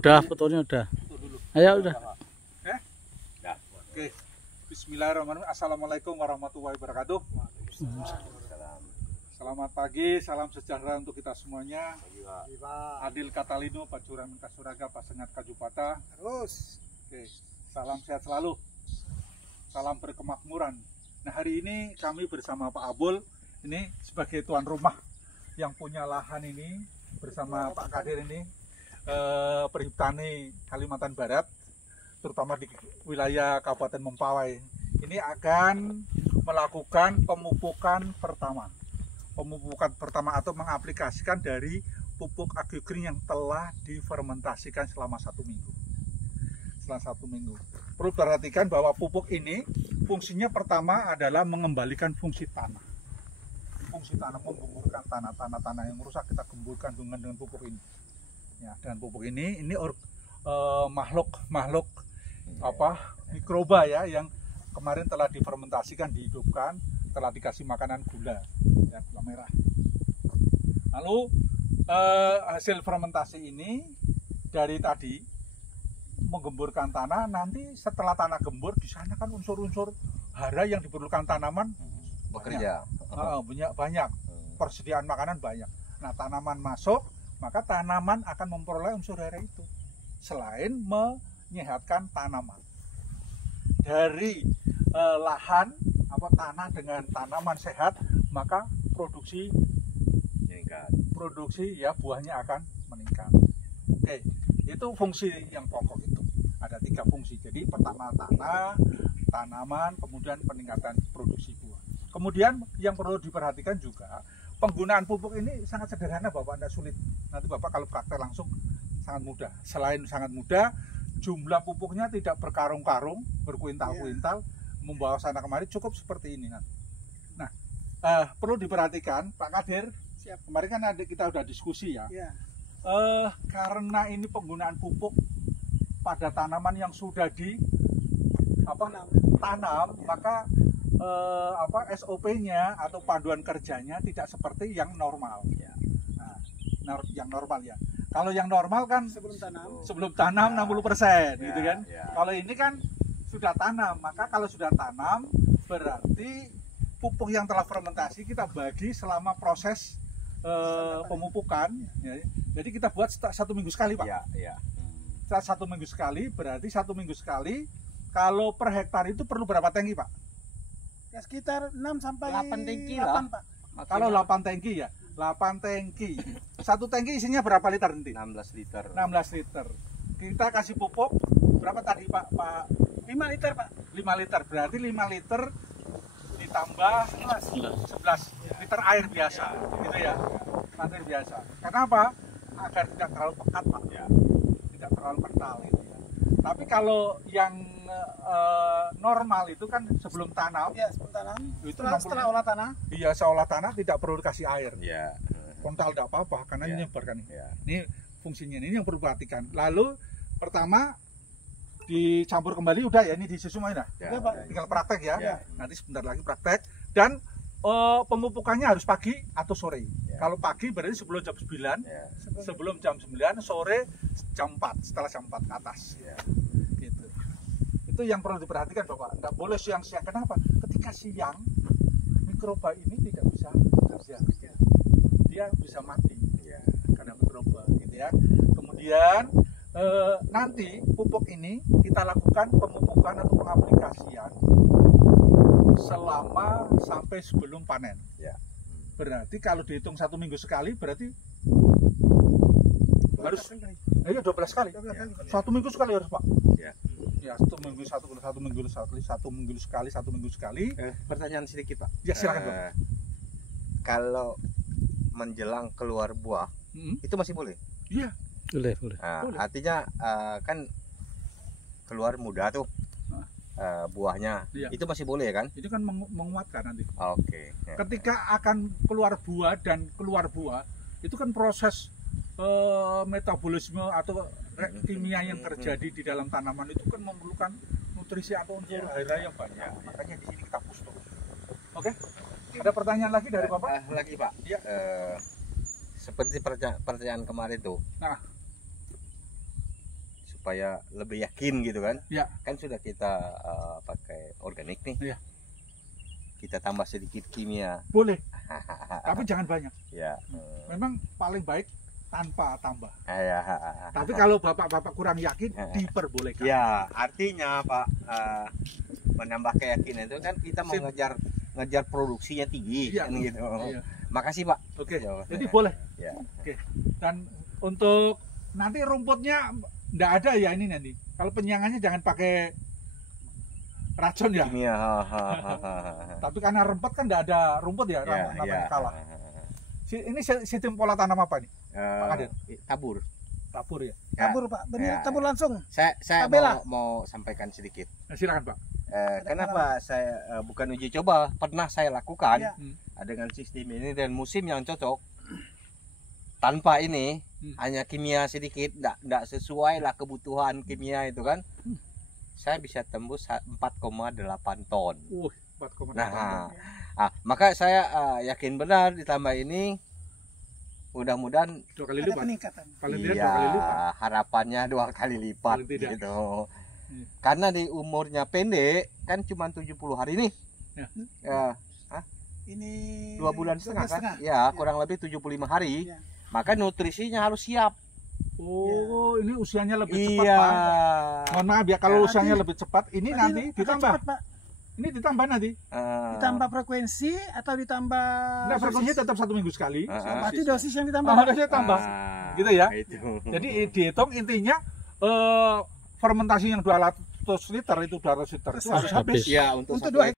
Udah, fotonya udah. Ayo udah. Oke. Bismillahirrahmanirrahim. Assalamualaikum warahmatullahi wabarakatuh. Selamat pagi, salam sejahtera untuk kita semuanya. Adil Katalino, Pacuran Kasuraga, Pasengat Kajupata. Terus. Oke. Salam sehat selalu. Salam berkemakmuran. Nah, hari ini kami bersama Pak Abul ini sebagai tuan rumah yang punya lahan ini bersama Pak Kadir ini. Perhutani Kalimantan Barat, terutama di wilayah Kabupaten Mempawai, ini akan melakukan pemupukan pertama. Pemupukan pertama atau mengaplikasikan dari pupuk agrokering yang telah difermentasikan selama 1 minggu. Setelah 1 minggu, perlu perhatikan bahwa pupuk ini fungsinya pertama adalah mengembalikan fungsi tanah. Fungsi tanah, menggumburkan tanah yang rusak kita gemburkan dengan pupuk ini. Ya, dan pupuk ini makhluk mikroba ya yang kemarin telah difermentasikan, dihidupkan, telah dikasih makanan gula, ya, gula merah. Lalu hasil fermentasi ini dari tadi menggemburkan tanah. Nanti setelah tanah gembur, di sana kan unsur-unsur hara yang diperlukan tanaman bekerja banyak, persediaan makanan banyak. Nah, tanaman masuk, maka tanaman akan memperoleh unsur hara itu. Selain menyehatkan tanaman dari lahan tanah dengan tanaman sehat, maka produksi ya buahnya akan meningkat. Oke, itu fungsi yang pokok itu. Ada 3 fungsi. Jadi pertama tanah, tanaman, kemudian peningkatan produksi buah. Kemudian yang perlu diperhatikan juga, penggunaan pupuk ini sangat sederhana Bapak, tidak sulit. Nanti Bapak kalau praktek langsung sangat mudah. Selain sangat mudah, jumlah pupuknya tidak berkarung-karung, berkuintal-kuintal, membawa sana kemari, cukup seperti ini. Nah, perlu diperhatikan Pak Kadir. Siap. Kemarin kan kita udah diskusi ya. Karena ini penggunaan pupuk pada tanaman yang sudah tanam, maka SOP-nya atau panduan kerjanya tidak seperti yang normal. Nah, yang normal ya. Kalau yang normal kan sebelum tanam 60%, gitu kan. Kalau ini kan sudah tanam, maka kalau sudah tanam berarti pupuk yang telah fermentasi kita bagi selama proses pemupukan. Ya. Jadi kita buat 1 minggu sekali, Pak. Setelah 1 minggu sekali, berarti 1 minggu sekali. Kalau per hektar itu perlu berapa tangki, Pak? Ya sekitar 6 sampai 8 tangki 8, lah. Pak. Kalau 8 tangki ya, 8 tangki. 1 tangki isinya berapa liter nanti? 16 liter. 16 liter. Kita kasih pupuk berapa tadi, Pak? 5 liter, Pak. 5 liter. Berarti 5 liter ditambah 11 liter air biasa, gitu ya. Air biasa. Kenapa? Agar tidak terlalu pekat, Pak. Tidak terlalu kental gitu ya. Tapi kalau yang normal itu kan sebelum tanam. Ya, sebelum tanam. Itu setelah olah tanah. Iya, seolah tanah tidak perlu dikasih air. Ya. Kontal tidak apa-apa karena ini nyebarkan. Ya. Ini fungsinya, ini yang perlu perhatikan. Lalu pertama dicampur kembali udah ya, ini disusun aja. Ya, Pak. Tinggal praktek ya. Ya. Nanti sebentar lagi praktek. Dan pemupukannya harus pagi atau sore. Kalau pagi berarti sebelum jam 9, sebelum jam 9, sore jam 4, setelah jam 4 ke atas. Gitu. Itu yang perlu diperhatikan Bapak. Nggak boleh siang-siang. Kenapa? Ketika siang, mikroba ini tidak bisa bekerja. Dia bisa mati. Karena mikroba. Gitu ya. Kemudian nanti pupuk ini kita lakukan pemupukan atau pengaplikasian selama sampai sebelum panen. Berarti kalau dihitung 1 minggu sekali berarti harus 12 kali. 1 minggu sekali harus, Pak. Ya, 1 minggu sekali. Pertanyaan sedikit, Pak. Ya, silakan, Pak. Kalau menjelang keluar buah, itu masih boleh? Iya. Boleh. Nah, Boleh. artinya kan keluar muda tuh buahnya, itu masih boleh ya kan? Itu kan menguatkan nanti. Oke. Ketika akan keluar buah itu kan proses metabolisme atau kimia yang terjadi di dalam tanaman itu kan memerlukan nutrisi atau unsur hara yang banyak. Makanya di sini kita push terus. Oke? Ada pertanyaan lagi dari Bapak? Lagi, Pak. Ya. Seperti pertanyaan kemarin tuh. Nah, supaya lebih yakin gitu kan. Ya. Kan sudah kita pakai organik nih. Iya. Kita tambah sedikit kimia. Boleh. Tapi jangan banyak. Ya. Memang paling baik tanpa tambah. Ya. Tapi kalau bapak-bapak kurang yakin, diperbolehkan. Ya, artinya Pak, menambah keyakinan itu kan kita mau ngejar produksinya tinggi, Iya. kan gitu. Iya. Makasih Pak. Oke. Ya. Jadi boleh. Ya. Oke. Dan untuk nanti rumputnya nggak ada ya ini nanti. Kalau penyiangannya jangan pakai racun ya. Kimia. Tapi karena rempet kan nggak ada rumput ya, Ya, namanya ya. kalah. Ini sistem pola tanam apa nih? Pak Kadir? Tabur. Tabur ya. Ya. Tabur Pak, benih Ya. tabur langsung. Saya Tabela. mau sampaikan sedikit. Nah, silakan Pak. Kenapa saya bukan uji coba, pernah saya lakukan Ya. dengan sistem ini dan musim yang cocok. Tanpa ini hanya kimia sedikit, enggak sesuai lah kebutuhan kimia itu kan. Saya bisa tembus 4,8 ton. 4,8. Nah, maka saya yakin benar ditambah ini mudah-mudahan 2 kali Ada lipat. peningkatan. Paling tidak 2 iya, kali lipat. harapannya 2 kali lipat Paling tidak. gitu. Hmm. Karena di umurnya pendek kan cuma 70 hari nih. Ya. Ini 2 bulan setengah kan? Ya, Ya. kurang lebih 75 hari. Ya. Maka nutrisinya harus siap. Oh, ini usianya lebih cepat Iya. Pak. Mohon maaf ya kalau Ya, usianya lebih cepat, ini nanti Akan ditambah. cepat, Pak. Ini ditambah nanti. Ditambah frekuensi atau ditambah Nah, frekuensinya tetap 1 minggu sekali. berarti dosis yang ditambah. Oh, dosisnya tambah. Gitu ya. Itu. Jadi dihitung intinya fermentasi yang 200 liter itu 200 liter itu harus habis. Ya, untuk Untuk 2 satu